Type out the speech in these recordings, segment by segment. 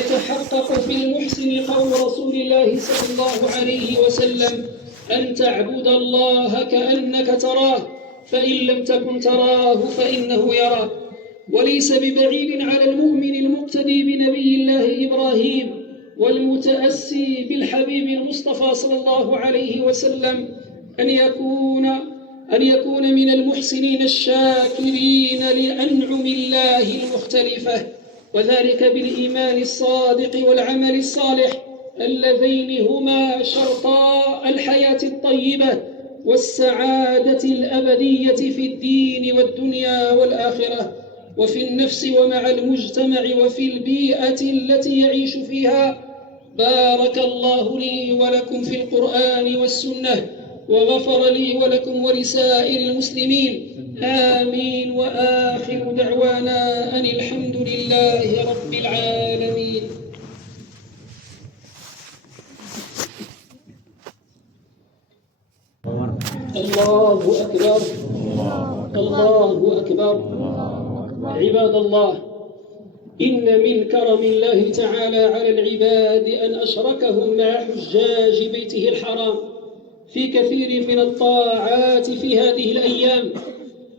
ويتحقق في المحسن قول رسول الله صلى الله عليه وسلم: أن تعبد الله كأنك تراه، فإن لم تكن تراه فإنه يراك. وليس ببعيد على المؤمن المقتدي بنبي الله إبراهيم والمتأسي بالحبيب المصطفى صلى الله عليه وسلم أن يكون من المحسنين الشاكرين لأنعم الله المختلفة، وذلك بالإيمان الصادق والعمل الصالح اللذين هما شرطا الحياة الطيبة والسعادة الأبدية في الدين والدنيا والآخرة، وفي النفس ومع المجتمع وفي البيئة التي يعيش فيها. بارك الله لي ولكم في القرآن والسنة، وغفر لي ولكم ولسائر المسلمين. آمين. وآخر دعوانا أن الحمد لله رب العالمين. الله أكبر، الله أكبر. عباد الله، إن من كرم الله تعالى على العباد أن أشركهم مع حجاج بيته الحرام في كثير من الطاعات في هذه الأيام،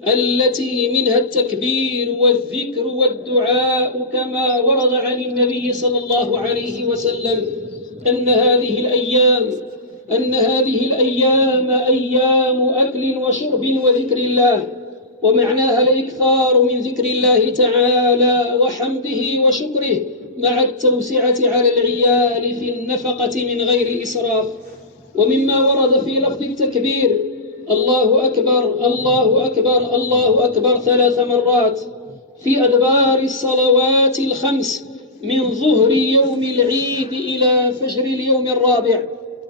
التي منها التكبير والذكر والدعاء، كما ورد عن النبي صلى الله عليه وسلم أن هذه الأيام أيام أكل وشرب وذكر الله، ومعناها الإكثار من ذكر الله تعالى وحمده وشكره، مع التوسعة على العيال في النفقة من غير إسراف. ومما ورد في لفظ التكبير: الله أكبر الله أكبر الله أكبر 3 مرات في أدبار الصلوات الخمس من ظهر يوم العيد إلى فجر اليوم الرابع.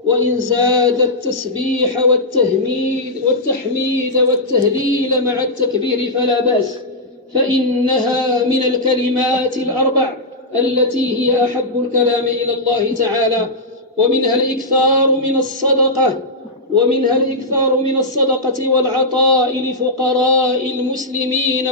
وإن زاد التسبيح والتحميد والتهليل مع التكبير فلا بأس، فإنها من الكلمات الأربع التي هي أحب الكلام إلى الله تعالى. ومنها الإكثار من الصدقة والعطاء لفقراء المسلمين